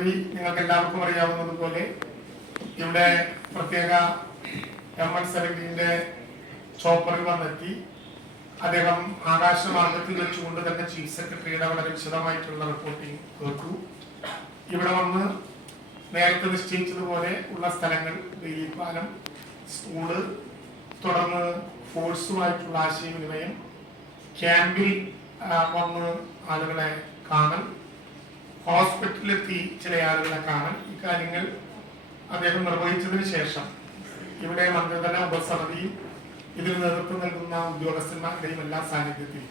മുഖ്യമന്ത്രി നിങ്ങൾക്ക് എല്ലാവർക്കും അറിയാവുന്നതുപോലെ ഇവിടെ പ്രത്യേക MH17 ചോപ്പറിൽ വന്നെത്തി അദ്ദേഹം ആകാശമാർഗത്തിൽ വെച്ചുകൊണ്ട് തന്നെ ചീഫ് സെക്രട്ടറിയുടെ വളരെ വിശദമായിട്ടുള്ള റിപ്പോർട്ടിംഗ് കേട്ടു. ഇവിടെ വന്ന് നേരത്തെ നിശ്ചയിച്ചതുപോലെ ഉള്ള സ്ഥലങ്ങൾ പാലം, സ്കൂള്, തുടർന്ന് ഫോഴ്സുമായിട്ടുള്ള ആശയവിനിമയം, ക്യാമ്പിൽ വന്ന് ആളുകളെ കാണൽ, ഹോസ്പിറ്റലിലെത്തി ചില ആളുകളെ കാണൽ, ഇക്കാര്യങ്ങൾ അദ്ദേഹം നിർവഹിച്ചതിന് ശേഷം ഇവിടെ മന്ത്രിതല ഉപസമിതിയും ഇതിന് നേതൃത്വം നൽകുന്ന ഉദ്യോഗസ്ഥന്മാരുടെയും എല്ലാ സാന്നിധ്യത്തിൽ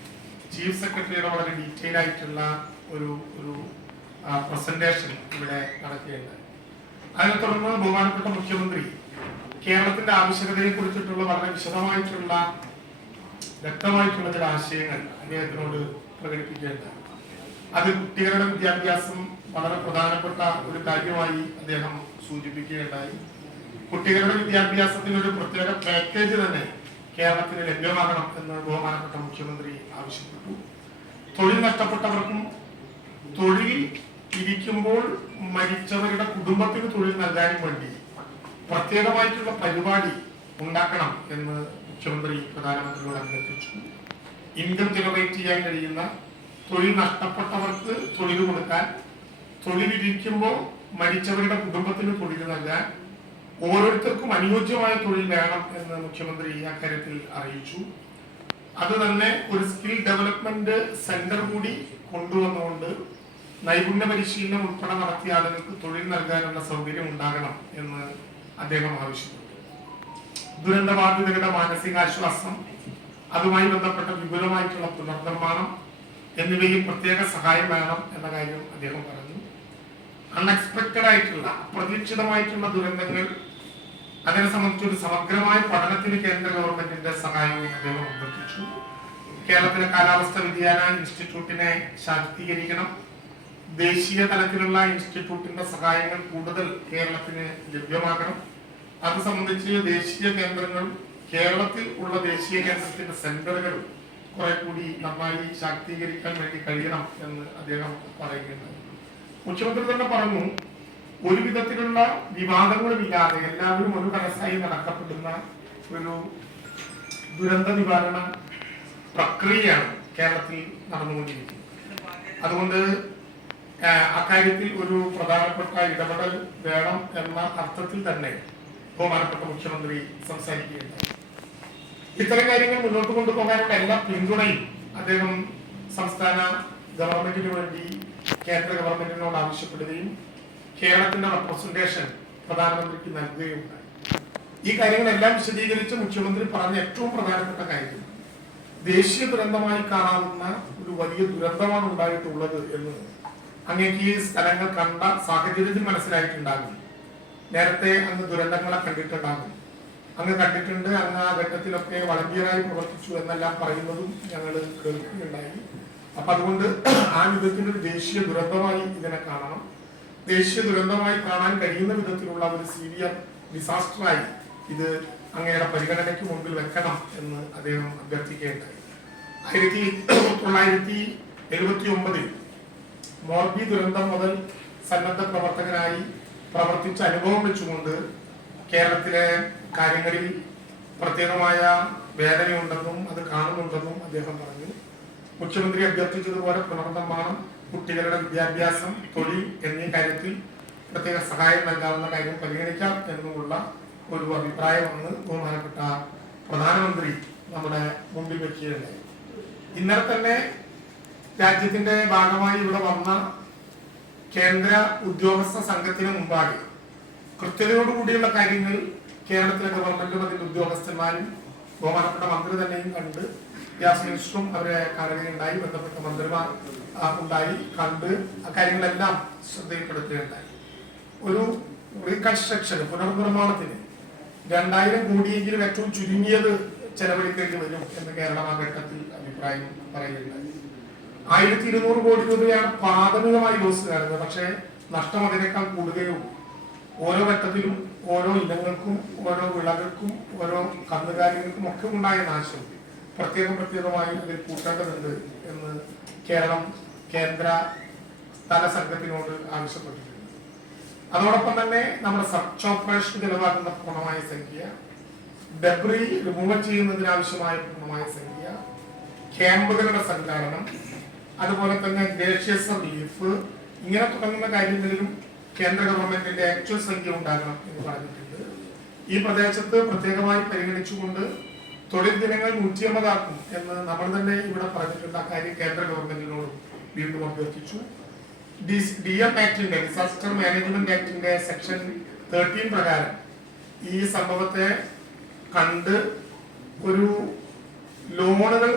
ചീഫ് സെക്രട്ടറിയുടെ വളരെ ഡീറ്റെയിൽ ആയിട്ടുള്ള ഒരു പ്രസന്റേഷൻ ഇവിടെ നടക്കുകയുണ്ടായി. അതിനെ തുടർന്ന് ബഹുമാനപ്പെട്ട മുഖ്യമന്ത്രി കേരളത്തിന്റെ ആവശ്യകതയെ കുറിച്ചിട്ടുള്ള വളരെ വിശദമായിട്ടുള്ള വ്യക്തമായിട്ടുള്ള ചില ആശയങ്ങൾ അദ്ദേഹത്തിനോട് പ്രകടിപ്പിക്കുകയുണ്ടായി. അത് കുട്ടികളുടെ വിദ്യാഭ്യാസം വളരെ പ്രധാനപ്പെട്ട ഒരു കാര്യമായി അദ്ദേഹം സൂചിപ്പിക്കുകയുണ്ടായി. കുട്ടികളുടെ വിദ്യാഭ്യാസത്തിന് ഒരു പ്രത്യേക പാക്കേജ് തന്നെ കേരളത്തിന് ലഭ്യമാകണം എന്ന് ബഹുമാനപ്പെട്ട മുഖ്യമന്ത്രി ആവശ്യപ്പെട്ടു. തൊഴിൽ നഷ്ടപ്പെട്ടവർക്കും തൊഴിൽ ഇരിക്കുമ്പോൾ മരിച്ചവരുടെ കുടുംബത്തിന് തൊഴിൽ നൽകാനും വേണ്ടി പ്രത്യേകമായിട്ടുള്ള പരിപാടി ഉണ്ടാക്കണം എന്ന് മുഖ്യമന്ത്രി പ്രധാനമന്ത്രിയോട് അഭ്യർത്ഥിച്ചു. ഇൻകം ജനറേറ്റ് ചെയ്യാൻ കഴിയുന്ന, തൊഴിൽ നഷ്ടപ്പെട്ടവർക്ക് തൊഴിൽ കൊടുക്കാൻ, തൊഴിലിരിക്കുമ്പോൾ മരിച്ചവരുടെ കുടുംബത്തിന് തൊഴിൽ നൽകാൻ, ഓരോരുത്തർക്കും അനുയോജ്യമായ തൊഴിൽ വേണം എന്ന് മുഖ്യമന്ത്രി അക്കാര്യത്തിൽ അറിയിച്ചു. അത് തന്നെ ഒരു സ്കിൽ ഡെവലപ്മെന്റ് സെന്റർ കൂടി കൊണ്ടുവന്നുകൊണ്ട് നൈപുണ്യ പരിശീലനം ഉൾപ്പെടെ നടത്തിയ ആളുകൾക്ക് തൊഴിൽ നൽകാനുള്ള സൗകര്യം ഉണ്ടാകണം എന്ന് അദ്ദേഹം ആവശ്യപ്പെട്ടു. ദുരന്തബാധിതരുടെ മാനസികാശ്വാസം, അതുമായി ബന്ധപ്പെട്ട വിപുലമായിട്ടുള്ള പുനർനിർമ്മാണം എന്നിവയിൽ പ്രത്യേക സഹായം വേണം എന്ന കാര്യം അദ്ദേഹം പറഞ്ഞു. അൺഎക്സ്പെക്റ്റഡ് ആയിട്ടുള്ള, അപ്രതീക്ഷിതമായിട്ടുള്ള ദുരന്തങ്ങൾ, അതിനെ സംബന്ധിച്ച് ഒരു സമഗ്രമായ പഠനത്തിന് കേന്ദ്ര ഗവൺമെന്റിന്റെ സഹായവും അദ്ദേഹം അഭ്യർത്ഥിച്ചു. കേരളത്തിലെ കാലാവസ്ഥാ വ്യതിയാന ഇൻസ്റ്റിറ്റ്യൂട്ടിനെ ശാക്തീകരിക്കണം, ദേശീയ തലത്തിലുള്ള ഇൻസ്റ്റിറ്റ്യൂട്ടിന്റെ സഹായങ്ങൾ കൂടുതൽ കേരളത്തിന് ലഭ്യമാക്കണം. അത് സംബന്ധിച്ച് ദേശീയ കേന്ദ്രങ്ങൾ, കേരളത്തിൽ ഉള്ള ദേശീയ കേന്ദ്രത്തിന്റെ സെന്ററുകൾ കുറെ കൂടി നന്നായി ശാക്തീകരിക്കാൻ വേണ്ടി കഴിയണം എന്ന് അദ്ദേഹം പറയുകയുണ്ടായി. മുഖ്യമന്ത്രി തന്നെ പറഞ്ഞു, ഒരു വിധത്തിലുള്ള വിവാദങ്ങളുമില്ലാതെ എല്ലാവരും ഒരു മനസ്സായി നടക്കപ്പെടുന്ന ഒരു ദുരന്ത നിവാരണ പ്രക്രിയയാണ് കേരളത്തിൽ നടന്നുകൊണ്ടിരിക്കുന്നത്. അതുകൊണ്ട് അക്കാര്യത്തിൽ ഒരു പ്രധാനപ്പെട്ട ഇടപെടൽ വേണം എന്ന അർത്ഥത്തിൽ തന്നെ ബഹുമാനപ്പെട്ട മുഖ്യമന്ത്രി സംസാരിക്കുകയുണ്ടായി. ഇത്തരം കാര്യങ്ങൾ മുന്നോട്ട് കൊണ്ടുപോകാനുള്ള എല്ലാ പിന്തുണയും അദ്ദേഹം സംസ്ഥാന ഗവൺമെന്റിന് വേണ്ടി കേന്ദ്ര ഗവൺമെന്റിനോട് ആവശ്യപ്പെടുകയും കേരളത്തിന്റെ റെപ്രസെന്റേഷൻ പ്രധാനമന്ത്രിക്ക് നൽകുകയുണ്ടായി. ഈ കാര്യങ്ങളെല്ലാം വിശദീകരിച്ച് മുഖ്യമന്ത്രി പറഞ്ഞ ഏറ്റവും പ്രധാനപ്പെട്ട കാര്യം, ദേശീയ ദുരന്തമായി കാണാവുന്ന ഒരു വലിയ ദുരന്തമാണ് ഉണ്ടായിട്ടുള്ളത് എന്ന് അങ്ങേക്ക് ഈ സ്ഥലങ്ങൾ കണ്ട സാഹചര്യത്തിൽ മനസ്സിലായിട്ടുണ്ടാകും. നേരത്തെ അങ്ങ് ദുരന്തങ്ങളെ കണ്ടിട്ടുണ്ടാകും, അങ്ങ് കണ്ടിട്ടുണ്ട്, അങ്ങ് ആ ഘട്ടത്തിലൊക്കെ വളണ്ടിയറായി പ്രവർത്തിച്ചു എന്നെല്ലാം പറയുന്നതും ഞങ്ങൾ കേൾക്കുകയുണ്ടായി. അപ്പൊ അതുകൊണ്ട് ആ വിധത്തിന്റെ ഒരു ദേശീയ ദുരന്തമായി ഇതിനെ കാണണം. ദേശീയ ദുരന്തമായി കാണാൻ കഴിയുന്ന വിധത്തിലുള്ള ഒരു സീരിയർ ഡിസാസ്റ്ററായി ഇത് അങ്ങയുടെ പരിഗണനയ്ക്ക് മുമ്പിൽ വെക്കണം എന്ന് അദ്ദേഹം അഭ്യർത്ഥിക്കുകയുണ്ടായി. 1979 മോർബി ദുരന്തം മുതൽ സന്നദ്ധ പ്രവർത്തകനായി പ്രവർത്തിച്ച അനുഭവം വെച്ചുകൊണ്ട് കേരളത്തിലെ കാര്യങ്ങളിൽ പ്രത്യേകമായ വേദനയുണ്ടെന്നും അത് കാണുന്നുണ്ടെന്നും അദ്ദേഹം പറഞ്ഞു. മുഖ്യമന്ത്രി അഭ്യർത്ഥിച്ചതുപോലെ പുനർനിർമ്മാണം, കുട്ടികളുടെ വിദ്യാഭ്യാസം, തൊഴിൽ എന്നീ കാര്യത്തിൽ പ്രത്യേക സഹായം നൽകാവുന്ന കാര്യം പരിഗണിക്കാം എന്നുമുള്ള ഒരു അഭിപ്രായമാണ് ബഹുമാനപ്പെട്ട പ്രധാനമന്ത്രി നമ്മുടെ മുമ്പിൽ വെക്കുകയുണ്ടായി. ഇന്നലെ തന്നെ രാജ്യത്തിന്റെ ഭാഗമായി ഇവിടെ വന്ന കേന്ദ്ര ഉദ്യോഗസ്ഥ സംഘത്തിന് മുമ്പാകെ കൃത്യതയോടുകൂടിയുള്ള കാര്യങ്ങൾ കേരളത്തിലെ ഗവൺമെന്റും അതിന്റെ ഉദ്യോഗസ്ഥന്മാരും ബഹുമാനപ്പെട്ട മന്ത്രി തന്നെയും കണ്ട്, ഗ്യാസ് മിനിസ്റ്ററും അവരെ കാണുകയുണ്ടായി, ബന്ധപ്പെട്ട മന്ത്രിമാർ ഉണ്ടായി, കണ്ട് അക്കാര്യങ്ങളെല്ലാം ശ്രദ്ധയിൽപ്പെടുത്തുകയുണ്ടായി. ഒരു റീകൺസ്ട്രക്ഷൻ, പുനർനിർമ്മാണത്തിന് 2000 കോടിയെങ്കിലും ഏറ്റവും ചുരുങ്ങിയത് ചെലവഴിക്കേണ്ടി വരും എന്ന് കേരളം ആ ഘട്ടത്തിൽ അഭിപ്രായം പറയുകയുണ്ടായി. 1200 കോടി രൂപയാണ് പ്രാഥമികമായി ലോസ് കാണുന്നത്. പക്ഷേ നഷ്ടം അതിനേക്കാൾ കൂടുകയുള്ളൂ. ഓരോ ഘട്ടത്തിലും ഓരോ ഇനങ്ങൾക്കും ഓരോ വിളകൾക്കും ഓരോ കന്നുകാലികൾക്കും ഒക്കെ ഉണ്ടായ നാശം പ്രത്യേകമായി അതിൽ കൂട്ടേണ്ടതുണ്ട് എന്ന് കേരളം കേന്ദ്ര തല സംഘത്തിനോട് ആവശ്യപ്പെട്ടിട്ടുണ്ട്. അതോടൊപ്പം തന്നെ നമ്മുടെ സർച്ച് ഓപ്പറേഷൻ ചെലവാക്കുന്ന പൂർണ്ണമായ സംഖ്യ, ഡെബ്രി റിമൂവൽ ചെയ്യുന്നതിനാവശ്യമായ പൂർണ്ണമായ സംഖ്യ, ക്യാമ്പുകളുടെ സംഘാടനം, അതുപോലെ തന്നെ ഗ്രേഷ്യസ് റിലീഫ്, ഇങ്ങനെ തുടങ്ങുന്ന കാര്യങ്ങളിലും കേന്ദ്ര ഗവൺമെന്റിന്റെ ആക്ച്വൽ സംഖ്യ ഉണ്ടാകണം എന്ന് പറഞ്ഞിട്ടുണ്ട്. ഈ പ്രദേശത്ത് പ്രത്യേകമായി പരിഗണിച്ചുകൊണ്ട് തൊഴിൽ ദിനങ്ങൾ 150 ആക്കും എന്ന് നമ്മൾ തന്നെ ഇവിടെ പറഞ്ഞിട്ടുണ്ട്. ആ കാര്യം കേന്ദ്ര ഗവൺമെന്റിനോട് വീണ്ടും അഭ്യർത്ഥിച്ചു. DM ആക്ടിന്റെ, ഡിസാസ്റ്റർ മാനേജ്മെന്റ് ആക്ടിന്റെ സെക്ഷൻ 13 പ്രകാരം ഈ സംഭവത്തെ കണ്ട് ഒരു ലോണുകൾ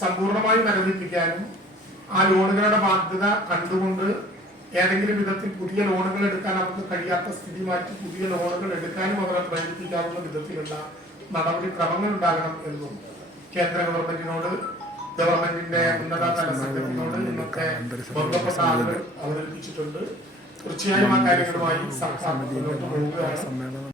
സമ്പൂർണമായി മരവിപ്പിക്കാനും ആ ലോണുകളുടെ ബാധ്യത കണ്ടുകൊണ്ട് ഏതെങ്കിലും വിധത്തിൽ പുതിയ ലോണുകൾ എടുക്കാൻ അവർക്ക് കഴിയാത്ത സ്ഥിതി മാറ്റി പുതിയ ലോണുകൾ എടുക്കാനും അവരെ പ്രേരിപ്പിക്കാവുന്ന വിധത്തിലുള്ള നടപടിക്രമങ്ങൾ ഉണ്ടാകണം എന്നും കേന്ദ്ര ഗവൺമെന്റിനോട്, ഗവൺമെന്റിന്റെ ഉന്നതതല സംഘത്തിനോട് ഇന്നത്തെ ബന്ധപ്പെട്ട ആളുകൾ അവതരിപ്പിച്ചിട്ടുണ്ട്. തീർച്ചയായും ആ കാര്യങ്ങളുമായി സർക്കാർ മുന്നോട്ട് പോവുകയാണ്.